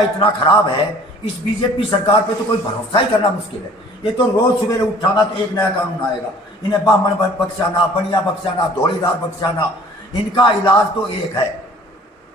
इतना खराब है इस बीजेपी सरकार पे तो कोई भरोसा ही करना मुश्किल है। ये तो रोज सवेरे उठाना तो एक नया कानून आएगा, इन्हें ब्राह्मण बख्शाना, बनिया बख्शाना, धोड़ीदार बख्शाना, इनका इलाज तो एक है।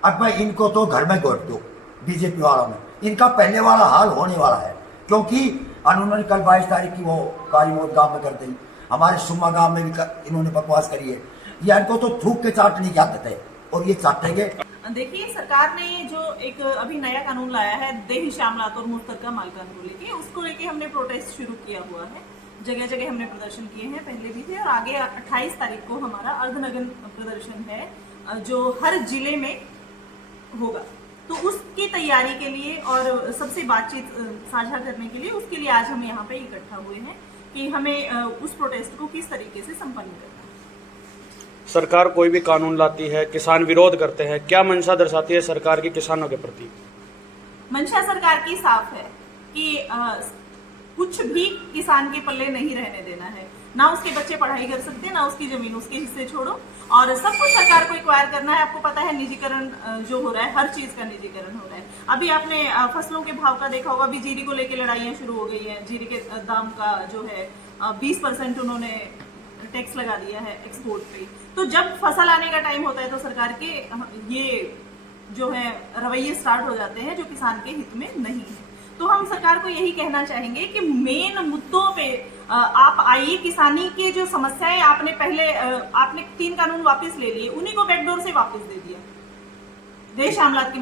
अब भाई इनको तो घर में गोट दो बीजेपी वालों में, इनका पहले वाला हाल होने वाला है। क्योंकि उन्होंने कल 22 तारीख की वो काली मौत गांव में कर दी, हमारे सुम्मा गांव में भी इन्होंने बकवास करी है। ये इनको तो थूक के चाटने की आदत है और ये चाटेंगे। देखिए, सरकार ने जो एक अभी नया कानून लाया है देही श्यामलात और मुश्तरका मालकान को लेके, उसको लेके हमने प्रोटेस्ट शुरू किया हुआ है। जगह जगह हमने प्रदर्शन किए हैं, पहले भी थे और आगे 28 तारीख को हमारा अर्धनग्न प्रदर्शन है जो हर जिले में होगा। तो उसकी तैयारी के लिए और सबसे बातचीत साझा करने के लिए, उसके लिए आज हम यहाँ पे इकट्ठा हुए हैं कि हमें उस प्रोटेस्ट को किस तरीके से संपन्न करना है। सरकार कोई भी कानून लाती है, किसान विरोध करते हैं, क्या मंशा दर्शाती है सरकार की किसानों के प्रति? मंशा सरकार की साफ है कि कुछ भी किसान के पल्ले नहीं रहने देना है। ना उसके बच्चे पढ़ाई कर सकते, ना उसकी जमीन, उसके हिस्से छोड़ो, और सब कुछ सरकार को एक्वायर करना है। आपको पता है निजीकरण जो हो रहा है, हर चीज का निजीकरण हो रहा है। अभी आपने फसलों के भाव का देखा होगा, अभी जीरी को लेकर लड़ाइयां शुरू हो गई हैं। जीरी के दाम का जो है 20% उन्होंने टैक्स लगा दिया है एक्सपोर्ट पे। तो जब फसल आने का टाइम होता है तो सरकार के ये जो है रवैये स्टार्ट हो जाते हैं जो किसान के हित में नहीं है। तो हम सरकार को यही कहना चाहेंगे कि मेन मुद्दों पे आप आइए। किसानी के जो समस्याएं आपने पहले आपने 3 कानून वापस ले लिए, उन्हीं को बैकडोर से वापस दे दिया देश श्यामलात की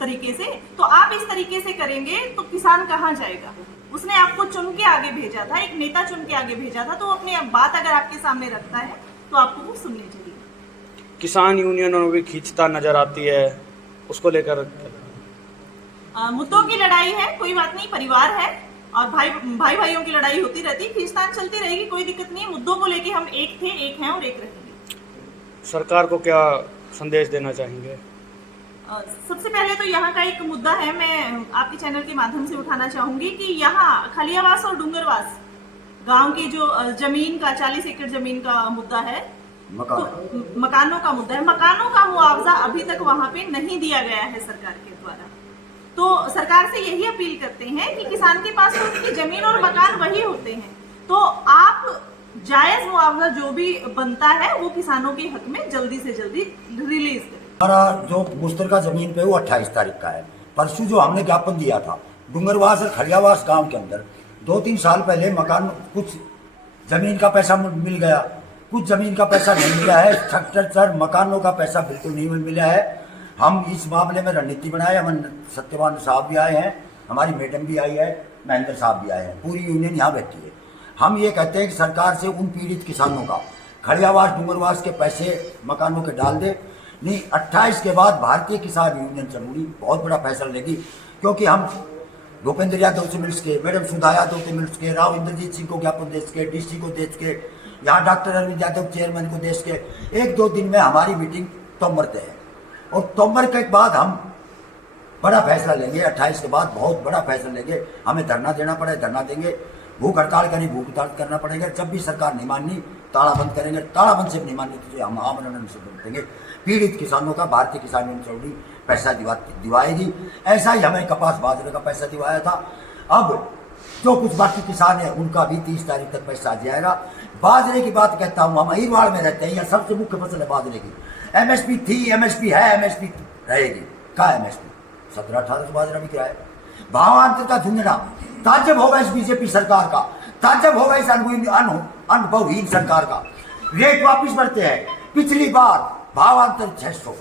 तरीके से। तो आप इस तरीके से करेंगे तो किसान कहाँ जाएगा? उसने आपको चुन के आगे भेजा था, एक नेता चुन के आगे भेजा था, तो अपनी बात अगर आपके सामने रखता है तो आपको वो सुननी चाहिए। किसान यूनियनों में भी खींचता नजर आती है, उसको लेकर मुद्दों की लड़ाई है, कोई बात नहीं, परिवार है और भाइयों की लड़ाई होती रहती है, खींचतान चलती रहेगी, कोई दिक्कत नहीं है। मुद्दों को लेके हम एक थे, एक हैं और एक रहेंगे। सरकार को क्या संदेश देना चाहेंगे? सबसे पहले तो यहाँ का एक मुद्दा है, मैं आपके चैनल के माध्यम से उठाना चाहूंगी कि यहाँ खलियावास और डूंगरवास गांव की जो जमीन का 40 एकड़ जमीन का मुद्दा है, तो मकानों का मुद्दा है। मकानों का मुआवजा अभी तक वहां पे नहीं दिया गया है सरकार के द्वारा। तो सरकार से यही अपील करते हैं कि किसान के पास तो उसकी जमीन और मकान वही होते हैं, तो आप जायज मुआवजा जो भी बनता है वो किसानों के हक में जल्दी से जल्दी रिलीज करें। हमारा जो मुश्तरका जमीन पे वो 28 तारीख का है। परसों जो हमने ज्ञापन दिया था डूंगरवास और खलियावास गांव के अंदर, 2-3 साल पहले मकान, कुछ जमीन का पैसा मिल गया, कुछ जमीन का पैसा नहीं मिला है। स्ट्रक्चर मकानों का पैसा बिल्कुल नहीं मिला है। हम इस मामले में रणनीति बनाए, हम सत्यवान साहब भी आए हैं, हमारी मैडम भी आई है, महेंद्र साहब भी आए हैं, पूरी यूनियन यहाँ बैठी है। हम ये कहते हैं कि सरकार से उन पीड़ित किसानों का खलियावास डूंगरवास के पैसे मकानों के डाल दे। नहीं, 28 के बाद भारतीय किसान यूनियन जरूरी बहुत बड़ा फैसला लेगी। क्योंकि हम भूपेंद्र यादव से मिल के, मैडम सुधा यादव से मिल के, राव इंद्रजीत सिंह को ज्ञापन दे के, डीसी को दे के, यहाँ डॉक्टर अरविंद यादव चेयरमैन को दे के, 1-2 दिन में हमारी मीटिंग तोमर पे है और तोमर के बाद हम बड़ा फैसला लेंगे। 28 के बाद बहुत बड़ा फैसला लेंगे। हमें धरना देना पड़े धरना देंगे, भूख हड़ताल करें भूख हड़ताल करना पड़ेगा। जब भी सरकार नहीं माननी तालाबंद करेंगे, तालाबंद से नहीं माननी तो हम आमरण से देंगे। पीड़ित किसानों का भारतीय किसान यूनियन जरूरी पैसा दिवाएगी। ऐसा ही हमें कपास बाजरे का पैसा दिवाया था। अब जो कुछ बाकी किसान है उनका भी 30 तारीख तक पैसा आ जाएगा। बाजरे की बात कहता हूँ, हम अहिरवाड़ में रहते हैं, यहाँ सबसे मुख्य फसल है बाजरे की। एमएसपी थी, एमएसपी है, एमएसपी रहेगी। क्या एमएसपी 17-18 से बाजरा बिक रहा है। भावांतर का झुंझुना ताज्जुब होगा इस बीजेपी सरकार का, ताज्जुब होगा इस अनुभवहीन सरकार का। रेट वापिस बढ़ते हैं। पिछली बार भावांतर 600,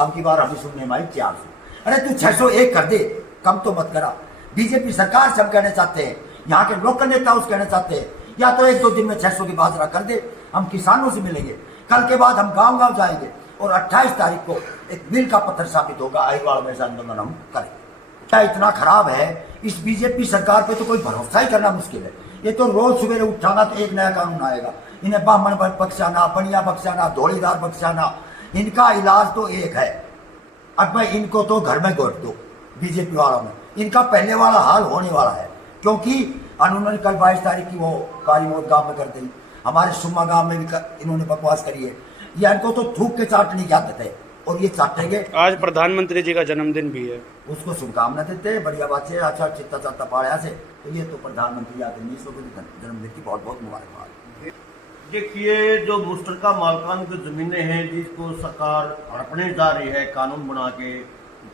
अब की बार हमें सुनने में आई 400। अरे तू 601 कर दे, कम तो मत करा। बीजेपी सरकार से हम कहना चाहते हैं, यहाँ के लोकल नेता उस कहना चाहते हैं, या तो 1-2 दिन में 600 की बाजरा कर दे। हम किसानों से मिलेंगे, कल के बाद हम गांव-गांव जाएंगे और 28 तारीख को एक मील का पत्थर साबित होगा। अहिरवाड़ में ऐसा आंदोलन हम करेंगे। क्या इतना खराब है इस बीजेपी सरकार पे तो कोई भरोसा ही करना मुश्किल है। ये तो रोज सवेरे उठाना तो एक नया कानून आएगा, इन्हें ब्राह्मण बख्शाना, बनिया बख्शाना, धोड़ीदार बख्शाना, इनका इलाज तो एक है। अब भाई इनको तो घर में गोट दो बीजेपी वालों में, इनका पहले वाला हाल होने वाला है। क्योंकि उन्होंने कल 22 तारीख की वो काली मौत गांव में कर दी, हमारे सुम्मा गांव में भी इन्होंने बकवास करी है। ये इनको तो थूक के चाटने की आदत है और ये चाटेंगे। आज प्रधानमंत्री जी का जन्मदिन भी है। उसको शुभकामना देते हैं, बढ़िया बात है, अच्छा चित्ता चाहता पाया से, तो ये तो प्रधानमंत्री आदरणीय इसको जन्मदिन की बहुत बहुत मुबारकबाद। देखिए, जो मुश्तरका मालकान की ज़मीनें हैं जिसको सरकार हड़पने जा रही है कानून बना के,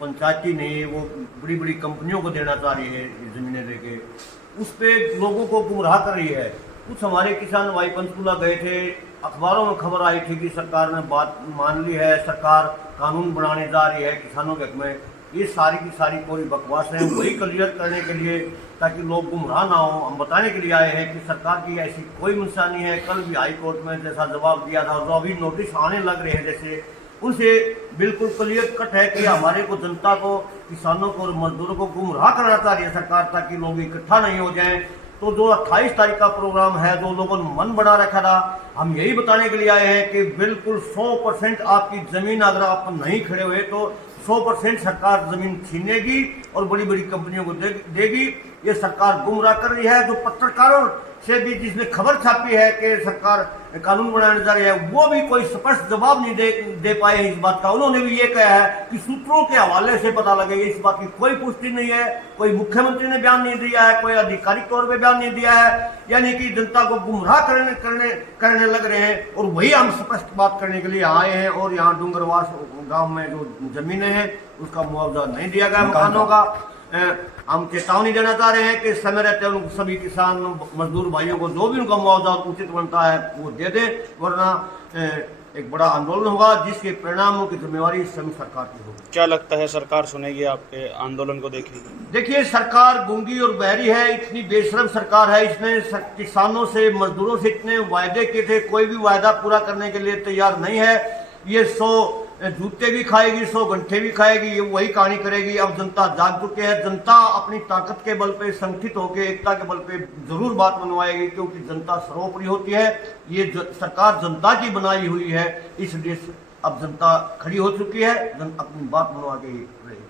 पंचायती नहीं वो बड़ी बड़ी कंपनियों को देना चाह रही है ये ज़मीनें देके, उस पर लोगों को गुमराह कर रही है। कुछ हमारे किसान भाई पंचकूला गए थे, अखबारों में खबर आई थी कि सरकार ने बात मान ली है, सरकार कानून बनाने जा रही है किसानों के हक में। ये सारी की सारी कोई बकवास है, वही क्लियर करने के लिए ताकि लोग गुमराह ना हो, हम बताने के लिए आए हैं कि सरकार की ऐसी कोई मंशा नहीं है। कल भी हाई कोर्ट में जैसा जवाब दिया था, जो अभी नोटिस आने लग रहे हैं जैसे, उनसे बिल्कुल क्लियर कट है कि हमारे को जनता को, किसानों को और मजदूरों को गुमराह करना चाह रही है सरकार ताकि लोग इकट्ठा नहीं हो जाएं। तो जो 28 तारीख का प्रोग्राम है, जो लोगों ने मन बना रखा था, हम यही बताने के लिए आए हैं कि बिल्कुल 100% आपकी जमीन अगर आप नहीं खड़े हुए तो 100% सरकार जमीन छीनेगी और बड़ी बड़ी कंपनियों को देगी। ये सरकार गुमराह कर रही है। जो पत्रकारों से भी जिसने खबर छापी है कि सरकार कानून बनाने जा रही है, वो भी कोई स्पष्ट जवाब नहीं दे पाए इस बात का। उन्होंने भी ये कहा है कि सूत्रों के हवाले से पता लगे, इस बात की कोई पुष्टि नहीं है। कोई मुख्यमंत्री ने बयान नहीं दिया है, कोई आधिकारिक तौर पे बयान नहीं दिया है, यानी कि जनता को गुमराह करने लग रहे हैं। और वही हम स्पष्ट बात करने के लिए आए हैं। और यहाँ डूंगरवास गाँव में जो जमीनें हैं उसका मुआवजा नहीं दिया गया मकानों का। हम चेतावनी देना चाह रहे हैं कि समय रहते उन सभी किसान मजदूर भाइयों को जो भी उनका मुआवजा उचित बनता है वो दे दे, वरना एक बड़ा आंदोलन होगा जिसके परिणामों की जिम्मेवारी स्वयं सरकार की होगी। क्या लगता है सरकार सुनेगी आपके आंदोलन को? देखिए, सरकार गूंगी और बहरी है, इतनी बेशरम सरकार है। इसने किसानों से, मजदूरों से इतने वायदे किए थे, कोई भी वायदा पूरा करने के लिए तैयार नहीं है। ये 100 जूते भी खाएगी, 100 घंटे भी खाएगी, ये वही कहानी करेगी। अब जनता जाग चुके हैं। जनता अपनी ताकत के बल पे, संगठित होकर एकता के बल पे जरूर बात मनवाएगी, क्योंकि जनता सर्वोपरि होती है। ये सरकार जनता की बनाई हुई है, इसलिए अब जनता खड़ी हो चुकी है, अपनी बात मनवा के ही रहेगी।